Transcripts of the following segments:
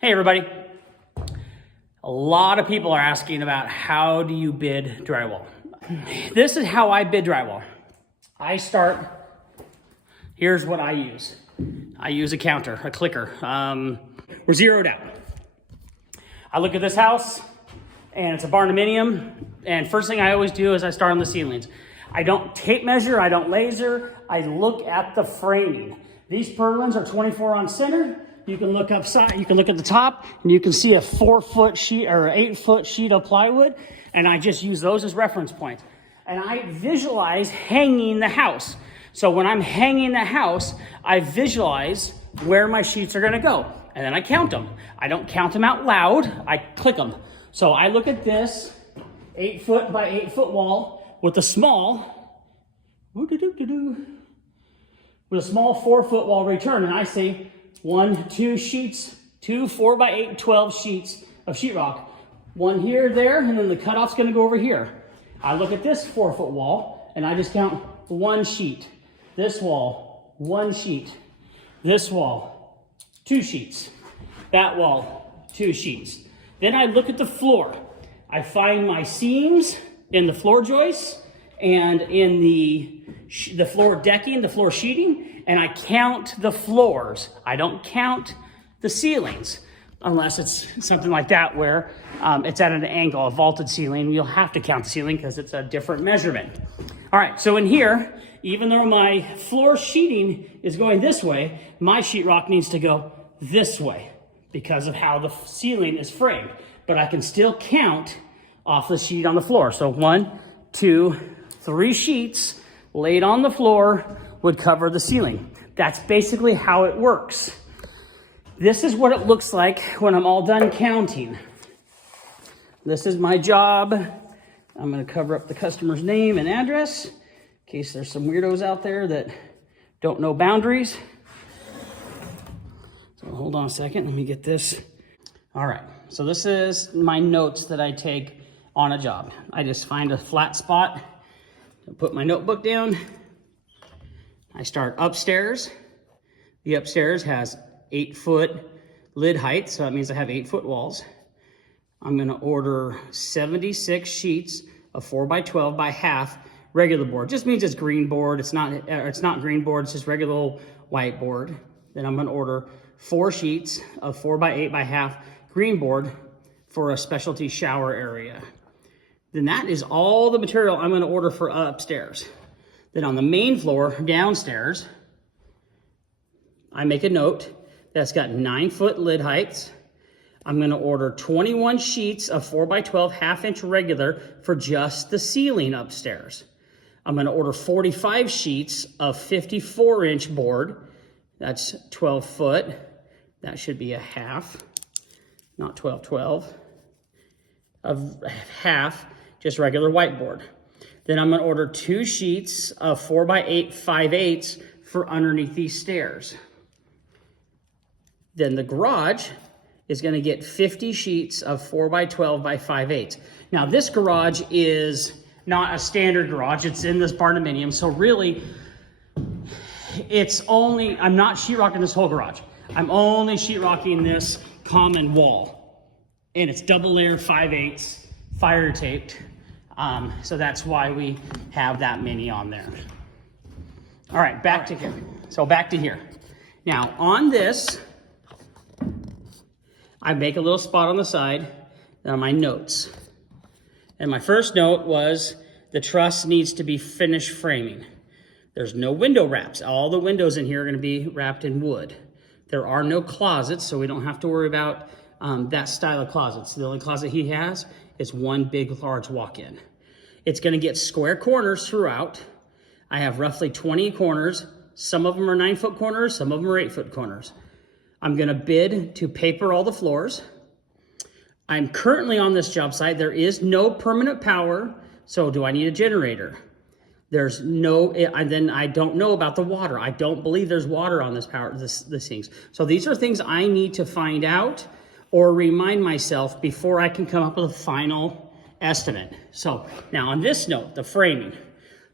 Hey everybody. A lot of people are asking about how do you bid drywall. This is how I bid drywall. Here's what I use. I use a counter, a clicker. We're zeroed out. I look at this house and it's a barndominium, and first thing I always do is I start on the ceilings. I don't tape measure, I don't laser, I look at the framing. These purlins are 24 on center. You can look upside, you can look at the top, and you can see a 4-foot sheet or 8-foot sheet of plywood, and I just use those as reference points. And I visualize hanging the house. So when I'm hanging the house, I visualize where my sheets are gonna go, and then I count them. I don't count them out loud, I click them. So I look at this 8-foot by 8-foot wall with a small, with a small 4-foot wall return, and I say, 1, 2 sheets, 2 4x8, 12 sheets of sheetrock. One here, there, and then the cutoff's gonna go over here. I look at this 4-foot wall and I just count 1 sheet. This wall, 1 sheet. This wall, 2 sheets. That wall, 2 sheets. Then I look at the floor. I find my seams in the floor joists and in the floor decking, the floor sheeting, and I count the floors. I don't count the ceilings unless it's something like that where it's at an angle, a vaulted ceiling. You'll have to count the ceiling because it's a different measurement. All right, so in here, even though my floor sheeting is going this way, my sheetrock needs to go this way because of how the ceiling is framed. But I can still count off the sheet on the floor. So 1, 2, 3 sheets laid on the floor would cover the ceiling. That's basically how it works. This is what it looks like when I'm all done counting. This is my job. I'm gonna cover up the customer's name and address in case there's some weirdos out there that don't know boundaries. So hold on a second, let me get this. All right, so this is my notes that I take on a job. I just find a flat spot, put my notebook down. I start upstairs. The upstairs has 8-foot lid height, so that means I have 8-foot walls. I'm gonna order 76 sheets of 4x12 by half regular board. Just means it's green board. It's not green board, it's just regular old white board. Then I'm gonna order 4 sheets of 4x8 by half green board for a specialty shower area. Then that is all the material I'm gonna order for upstairs. Then on the main floor, downstairs, I make a note that's got 9-foot lid heights. I'm gonna order 21 sheets of 4x12 half-inch regular for just the ceiling upstairs. I'm gonna order 45 sheets of 54-inch board. That's 12 foot. That should be a half, not 12, of half, just regular whiteboard. Then I'm gonna order 2 sheets of 4x8 5/8 for underneath these stairs. Then the garage is gonna get 50 sheets of 4x12 by 5/8. Now this garage is not a standard garage, it's in this barndominium, so really, I'm not sheetrocking this whole garage. I'm only sheetrocking this common wall. And it's double layer 5/8, fire taped. So that's why we have that many on there. All right, back to here. So back to here. Now on this, I make a little spot on the side on my notes. And my first note was the truss needs to be finished framing. There's no window wraps. All the windows in here are gonna be wrapped in wood. There are no closets, so we don't have to worry about that style of closets. The only closet he has is one big, large walk-in. It's gonna get square corners throughout. I have roughly 20 corners. Some of them are 9-foot corners, some of them are 8-foot corners. I'm gonna bid to paper all the floors. I'm currently on this job site. There is no permanent power, so do I need a generator? There's no, and then I don't know about the water. I don't believe there's water on this things. So these are things I need to find out or remind myself before I can come up with a final estimate. So now on this note, the framing,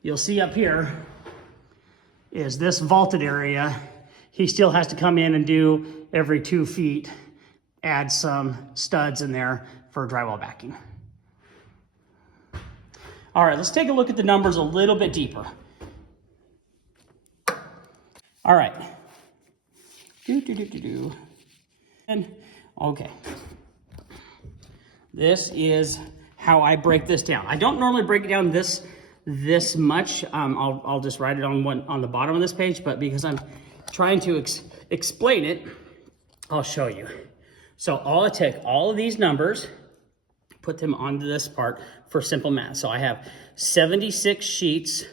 you'll see up here is this vaulted area. He still has to come in and do every 2 feet add some studs in there for drywall backing. All right, let's take a look at the numbers a little bit deeper. All right. And okay. This is how I break this down. I don't normally break it down this much. I'll just write it on the bottom of this page, but because I'm trying to explain it, I'll show you. So I'll take all of these numbers, put them onto this part for simple math. So I have 76 sheets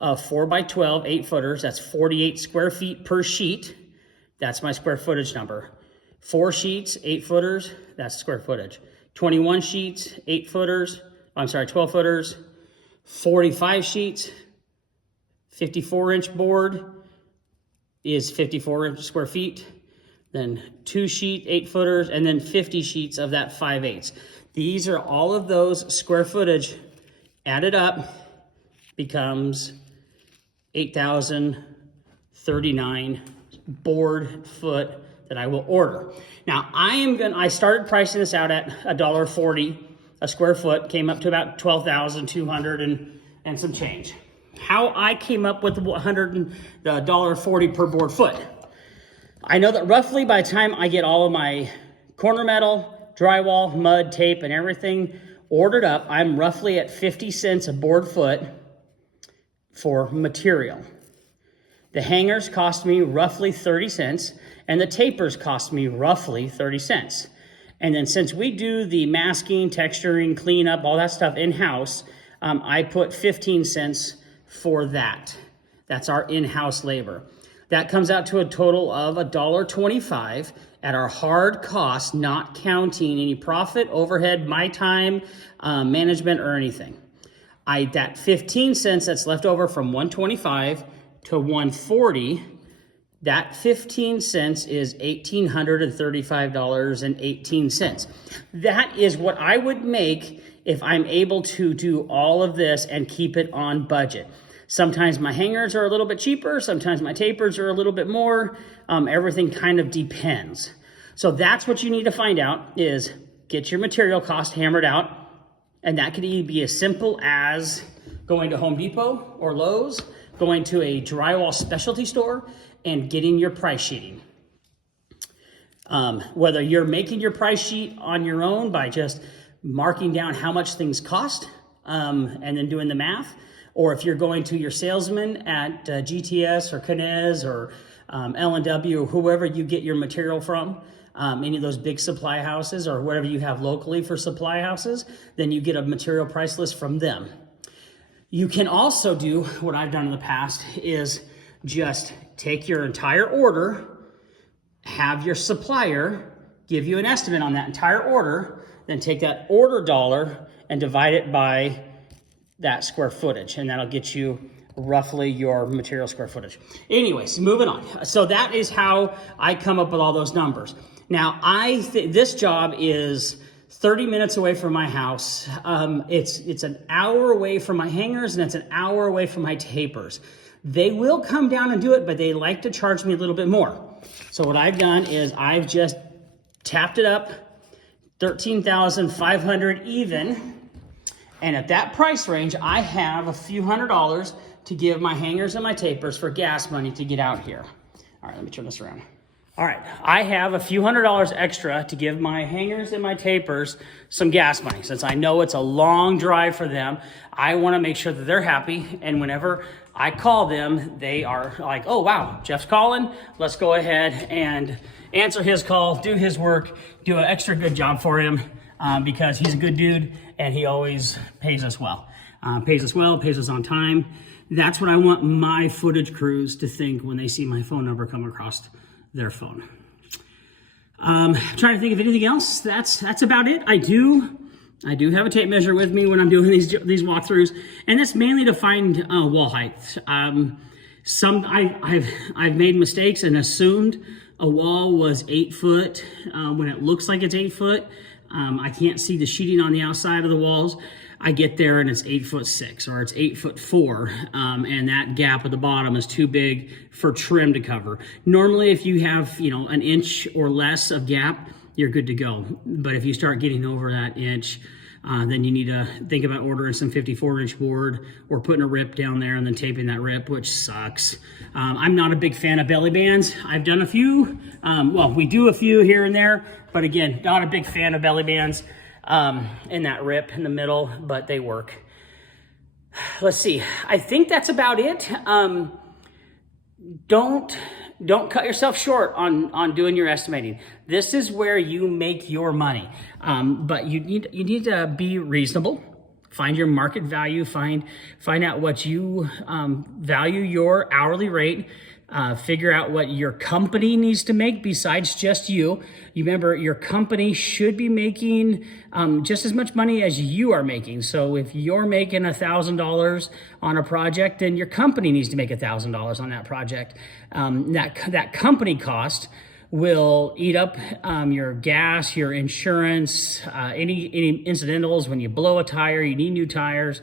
of 4x12 8-footers. That's 48 square feet per sheet. That's my square footage number. 4 sheets, 8-footers, that's square footage. 21 sheets, 12-footers. 45 sheets, 54-inch board is 54 square feet. Then 2 sheet 8-footers, and then 50 sheets of that 5/8. These are all of those square footage added up becomes 8,039 board foot that I will order. Now I started pricing this out at $1.40 a square foot, came up to about 12,200 and some change. How I came up with the $140 per board foot. I know that roughly by the time I get all of my corner metal, drywall, mud, tape, and everything ordered up, I'm roughly at 50 cents a board foot for material. The hangers cost me roughly 30 cents, and the tapers cost me roughly 30 cents. And then since we do the masking, texturing, cleanup, all that stuff in-house, I put 15 cents for that. That's our in-house labor. That comes out to a total of $1.25 at our hard cost, not counting any profit, overhead, my time, management, or anything. That 15 cents that's left over from 125 to 140, that 15 cents is $1,835.18. That is what I would make if I'm able to do all of this and keep it on budget. Sometimes my hangers are a little bit cheaper, sometimes my tapers are a little bit more. Everything kind of depends. So that's what you need to find out is get your material cost hammered out. And that could either be as simple as going to Home Depot or Lowe's, going to a drywall specialty store and getting your price sheeting. Whether you're making your price sheet on your own by just marking down how much things cost and then doing the math, or if you're going to your salesman at GTS or Canez or L&W or whoever you get your material from, any of those big supply houses or whatever you have locally for supply houses, then you get a material price list from them. You can also do what I've done in the past is just take your entire order, have your supplier give you an estimate on that entire order, then take that order dollar and divide it by that square footage, and that'll get you roughly your material square footage. Anyways, moving on. So that is how I come up with all those numbers. Now, this job is 30 minutes away from my house. It's an hour away from my hangers, and it's an hour away from my tapers. They will come down and do it, but they like to charge me a little bit more. So what I've done is I've just tapped it up, $13,500 even. And at that price range, I have a few $100s to give my hangers and my tapers for gas money to get out here. All right, let me turn this around. All right, I have a few $100s extra to give my hangers and my tapers some gas money. Since I know it's a long drive for them, I wanna make sure that they're happy. And whenever I call them, they are like, oh wow, Jeff's calling. Let's go ahead and answer his call, do his work, do an extra good job for him because he's a good dude and he always pays us well. Pays us on time. That's what I want my footage crews to think when they see my phone number come across their phone. Trying to think of anything else. That's about it. I do have a tape measure with me when I'm doing these walkthroughs, and that's mainly to find wall height. I've made mistakes and assumed a wall was 8 foot when it looks like it's 8 foot. I can't see the sheeting on the outside of the walls. I get there and it's 8'6" or it's 8'4", and that gap at the bottom is too big for trim to cover. Normally, if you have an inch or less of gap, you're good to go. But if you start getting over that inch, then you need to think about ordering some 54-inch board or putting a rip down there and then taping that rip, which sucks. I'm not a big fan of belly bands. I've done a few. Well, we do a few here and there, but again, not a big fan of belly bands in that rip in the middle, but they work. Let's see. I think that's about it. Don't cut yourself short on doing your estimating. This is where you make your money. But you need to be reasonable. Find your market value. Find out what you value your hourly rate. Figure out what your company needs to make besides just you. You remember, your company should be making just as much money as you are making. So if you're making $1,000 on a project, then your company needs to make $1,000 on that project. That company cost will eat up your gas, your insurance, any incidentals. When you blow a tire, you need new tires.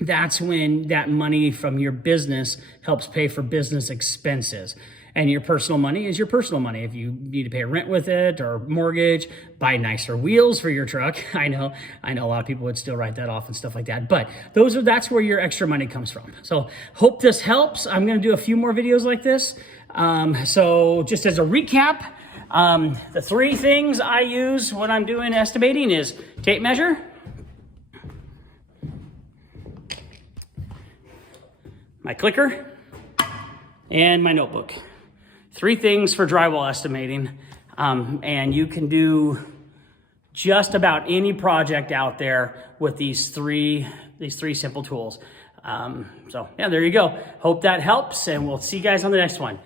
That's when that money from your business helps pay for business expenses. And your personal money is your personal money. If you need to pay rent with it or mortgage, buy nicer wheels for your truck. I know a lot of people would still write that off and stuff like that, but that's where your extra money comes from. So hope this helps. I'm gonna do a few more videos like this. So just as a recap, the 3 things I use when I'm doing estimating is tape measure, my clicker, and my notebook. 3 things for drywall estimating. And you can do just about any project out there with these three simple tools. So yeah, there you go. Hope that helps, and we'll see you guys on the next one.